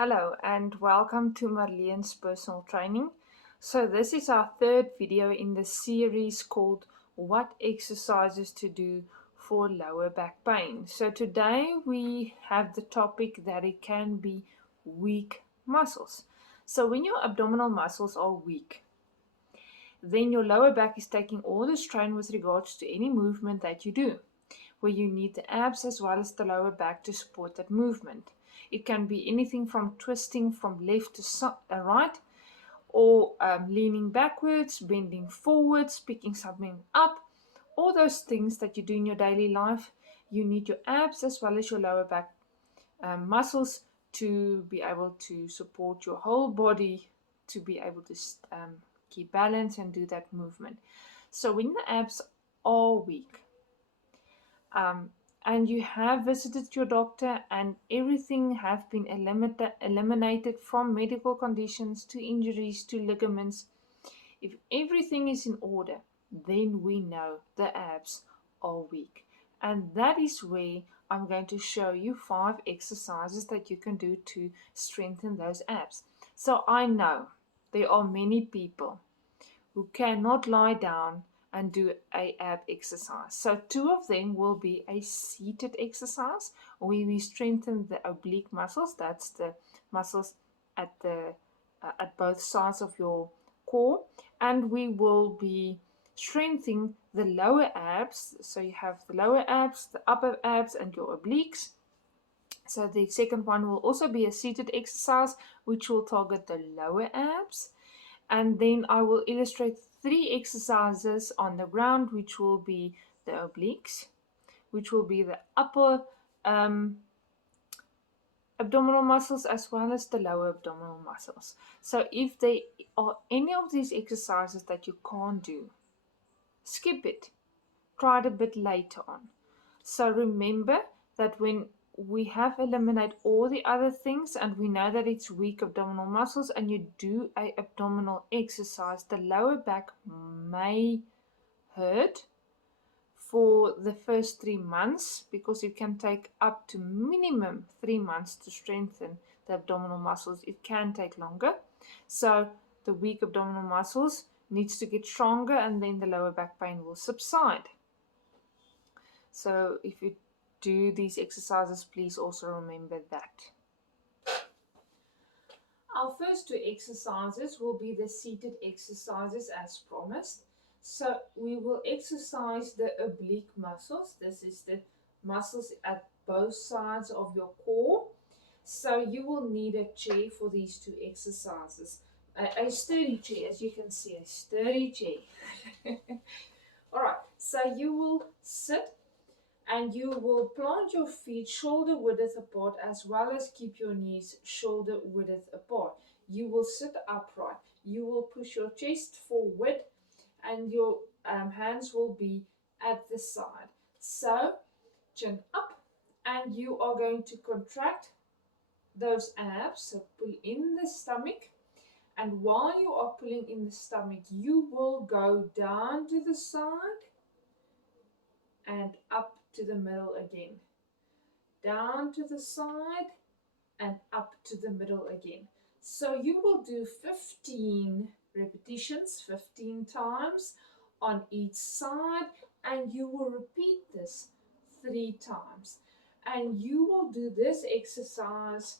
Hello and welcome to Marlene's personal training. So this is our third video in the series called What Exercises to Do for Lower Back Pain. So today we have the topic that it can be weak muscles. So when your abdominal muscles are weak, then your lower back is taking all the strain with regards to any movement that you do, where you need the abs as well as the lower back to support that movement. It can be anything from twisting from left to right, or leaning backwards, bending forwards, picking something up. All those things that you do in your daily life, you need your abs as well as your lower back muscles to be able to support your whole body to be able to keep balance and do that movement. So when the abs are weak, um, and you have visited your doctor and everything have been eliminated from medical conditions to injuries to ligaments, if everything is in order, then we know the abs are weak. And that is where I'm going to show you 5 exercises that you can do to strengthen those abs. So I know there are many people who cannot lie down and do a ab exercise. So 2 of them will be a seated exercise where we strengthen the oblique muscles. That's the muscles at both sides of your core, and we will be strengthening the lower abs. So you have the lower abs, the upper abs, and your obliques. So the second one will also be a seated exercise, which will target the lower abs. And then I will illustrate 3 exercises on the ground, which will be the obliques, which will be the upper abdominal muscles as well as the lower abdominal muscles. So if there are any of these exercises that you can't do, skip it. Try it a bit later on. So remember that when we have eliminated all the other things and we know that it's weak abdominal muscles and you do a abdominal exercise, the lower back may hurt for the first 3 months, because it can take up to minimum 3 months to strengthen the abdominal muscles. It can take longer. So the weak abdominal muscles needs to get stronger and then the lower back pain will subside. So if you do these exercises, please also remember that. Our first 2 exercises will be the seated exercises as promised. So we will exercise the oblique muscles. This is the muscles at both sides of your core. So you will need a chair for these 2 exercises. A sturdy chair, as you can see, a sturdy chair. Alright, so you will sit and you will plant your feet shoulder width apart as well as keep your knees shoulder width apart. You will sit upright. You will push your chest forward and your hands will be at the side. So chin up, and you are going to contract those abs. So pull in the stomach, and while you are pulling in the stomach, you will go down to the side and up to the middle again. Down to the side and up to the middle again. So you will do 15 repetitions, 15 times on each side, and you will repeat this 3 times. And you will do this exercise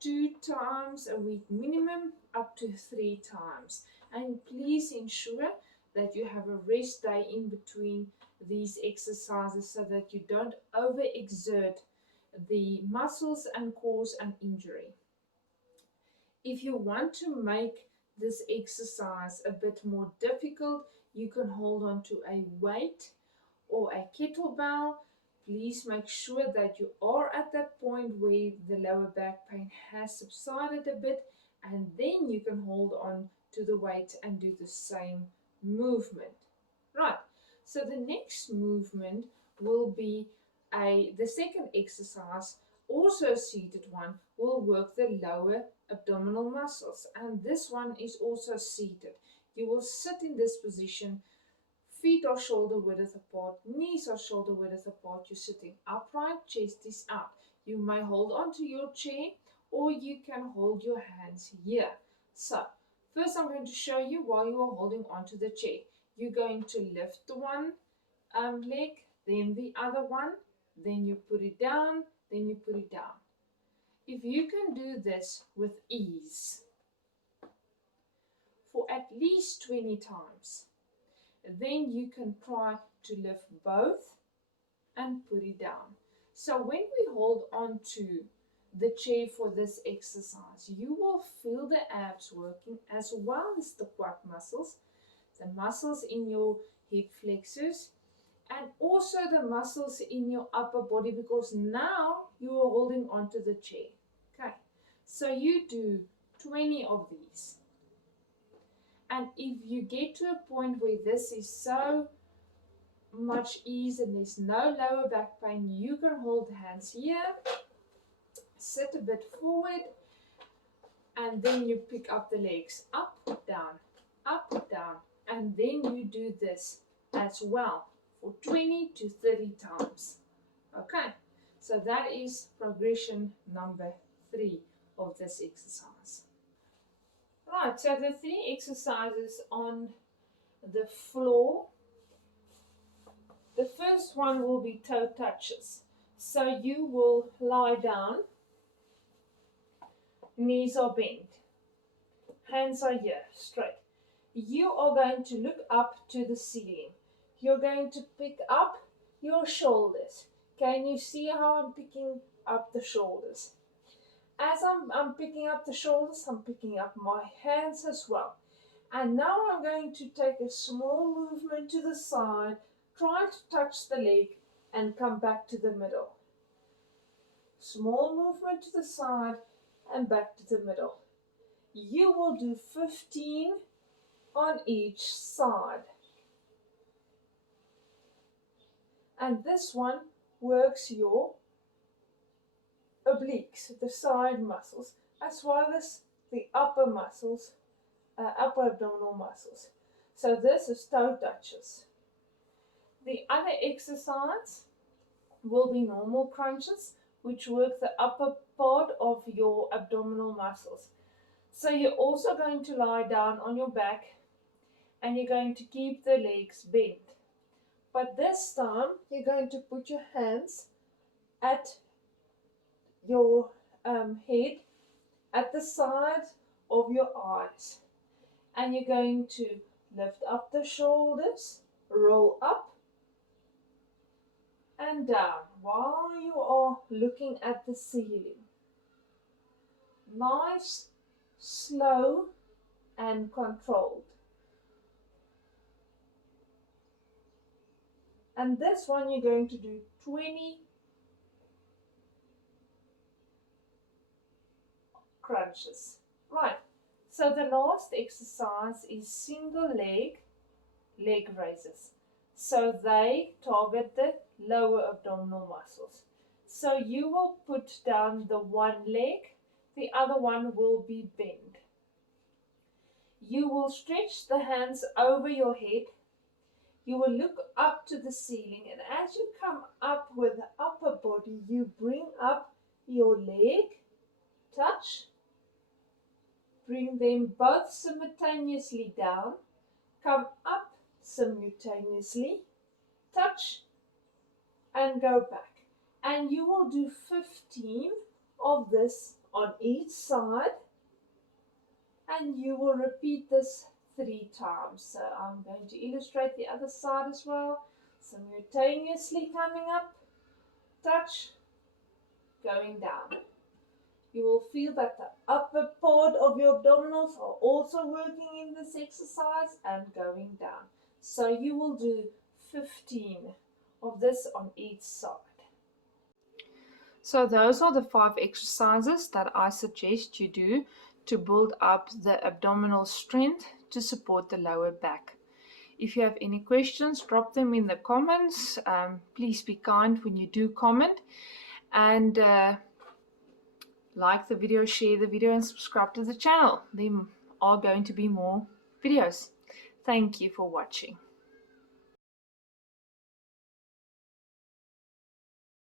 2 times a week minimum, up to 3 times. And please ensure that you have a rest day in between these exercises so that you don't overexert the muscles and cause an injury. If you want to make this exercise a bit more difficult, you can hold on to a weight or a kettlebell. Please make sure that you are at that point where the lower back pain has subsided a bit, and then you can hold on to the weight and do the same movement. Right, so the next movement will be the second exercise, also a seated one, will work the lower abdominal muscles, and this one is also seated. You will sit in this position. Feet are shoulder width apart, knees are shoulder width apart. You're sitting upright, chest is out. You may hold on to your chair, or you can hold your hands here. So first I'm going to show you while you are holding onto the chair. You're going to lift the one leg, then the other one, then you put it down, then you put it down. If you can do this with ease for at least 20 times, then you can try to lift both and put it down. So when we hold on to the chair for this exercise, you will feel the abs working as well as the quad muscles, the muscles in your hip flexors, and also the muscles in your upper body, because now you are holding onto the chair. Okay, so you do 20 of these. And if you get to a point where this is so much ease and there's no lower back pain, you can hold the hands here, sit a bit forward, and then you pick up the legs, up, down, and then you do this as well for 20 to 30 times. Okay, so that is progression number 3 of this exercise. Right, so the 3 exercises on the floor. The first one will be toe touches. So you will lie down, knees are bent, hands are here, straight. You are going to look up to the ceiling. You're going to pick up your shoulders. Can you see how I'm picking up the shoulders? As I'm picking up the shoulders, I'm picking up my hands as well. And now I'm going to take a small movement to the side, try to touch the leg and come back to the middle. Small movement to the side and back to the middle. You will do 15 on each side. And this one works your obliques, the side muscles, as well as the upper muscles, upper abdominal muscles. So this is toe touches. The other exercise will be normal crunches, which work the upper part of your abdominal muscles. So you're also going to lie down on your back and you're going to keep the legs bent. But this time you're going to put your hands at your head, at the side of your eyes. And you're going to lift up the shoulders, roll up and down while you are looking at the ceiling. Nice, slow and controlled. And this one you're going to do 20 crunches. Right, so the last exercise is single leg raises. So they target the lower abdominal muscles. So you will put down the one leg, the other one will be bent. You will stretch the hands over your head. You will look up to the ceiling, and as you come up with the upper body, you bring up your leg, touch, bring them both simultaneously down, come up simultaneously, touch, and go back. And you will do 15 of this on each side, and you will repeat this 3 times. So I'm going to illustrate the other side as well. Simultaneously coming up, touch, going down. You will feel that the upper part of your abdominals are also working in this exercise and going down. So you will do 15 of this on each side. So those are the 5 exercises that I suggest you do to build up the abdominal strength to support the lower back. If you have any questions, drop them in the comments. Please be kind when you do comment. And like the video, share the video, and subscribe to the channel. There are going to be more videos. Thank you for watching.